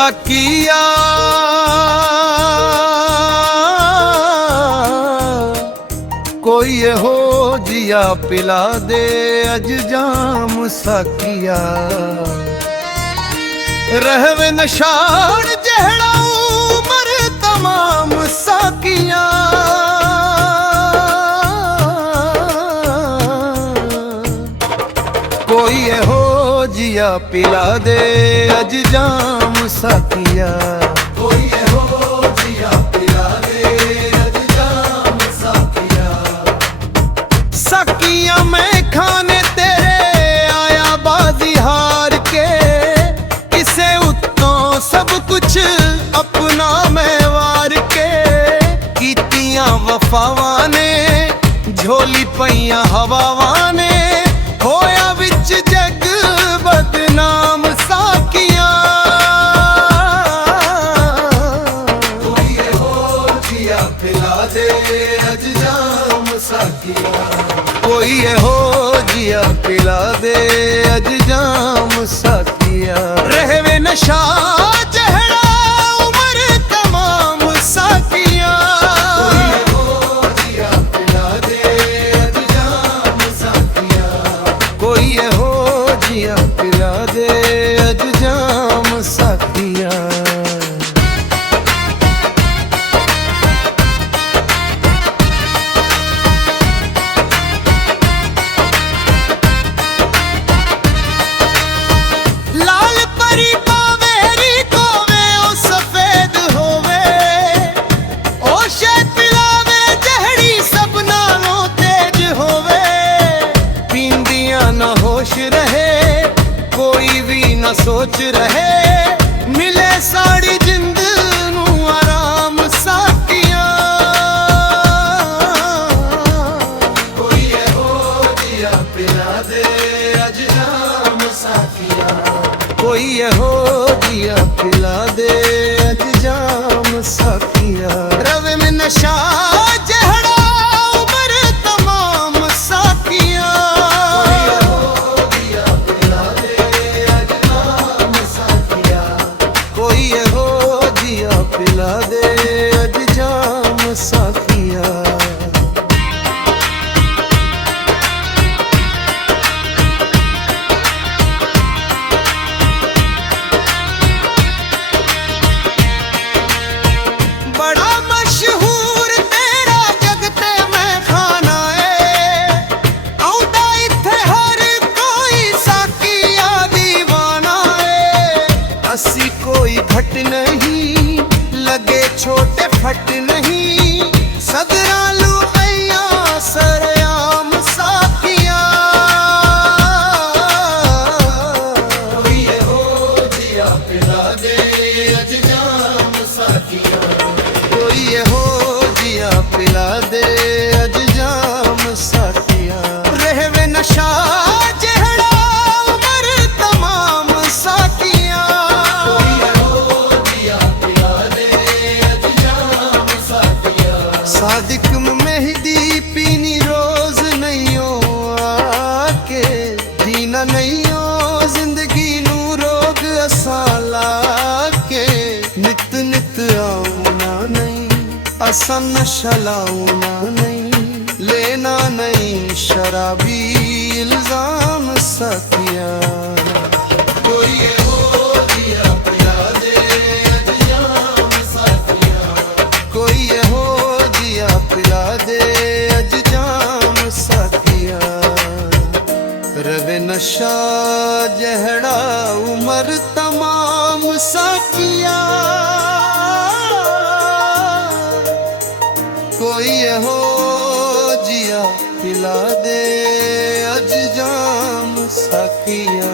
साकिया कोई हो जिया पिला दे अज जाम साकिया रहवे नशान जहड़ा उमर तमाम साकिया कोई हो जिया पिला दे अज जाम साकिया कोई हो जिया पिला दे अज जाम साकिया साकिया मैं खाने तेरे आया बाजी हार के किसे उत्तों सब कुछ अपना मैं वार के कीतियां वफावां ने झोली पईयां हवावां ने होया विच जग बदनाम साकिया कोई हो जिया पिला दे अज जाम साकिया कोई हो जिया पिला दे अज जाम साकिया रहवे नशा जहड़ा उमर तमाम साकिया कोई हो जिया पिला दे अज जाम साकिया कोई हो जिया पिला दे अज जाम साकिया लाल परी पावेरी कोवे ओ सफेद होवे ओ शहद पिलावे जहड़ी सब नालों तेज होवे पींदियां ना होश रहे कोई भी ना सोच रहे मिले साड़ी जिंद नू आराम साकिया कोई हो जिया पिला दे अज जाम साकिया कोई हो जिया पिला दे अज जाम साकिया रवे में नशा जहड़ा उमर तमाम साकिया कोई हो जिया पिला दे अज जाम साकिया कोई हो जिया पिला दे अज जाम साकिया बड़ा मशहूर तेरा जगते मैं खाना है आउंदा इत्थे हर कोई साकिया दीवाना है असी कोई घट नहीं लगे छोटे फट नहीं सदरा लू अया सरयाम साकिया कोई हो जिया पिला दे अज जाम साकिया कोई हो जिया पिला दे अज जाम साकिया रहवे नशा जहड़ा उमर तमाम साकिया कोई हो जिया पिला दे अज जाम साकिया सादिक मेहदी पीनी रोज नहीं हो आके जीना नहीं हो जिंदगी नू रोग असाला के नित नित आऊना नहीं असा नशा लाऊना नहीं लेना नहीं शराबी इल्जाम साकिया कोई हो जिया पिला दे अज जाम साकिया कोई हो जिया पिला दे अज जाम साकिया रवे नशा जहड़ा उमर तमाम साकिया कोई हो जिया पिला दे अज जाम साकिया।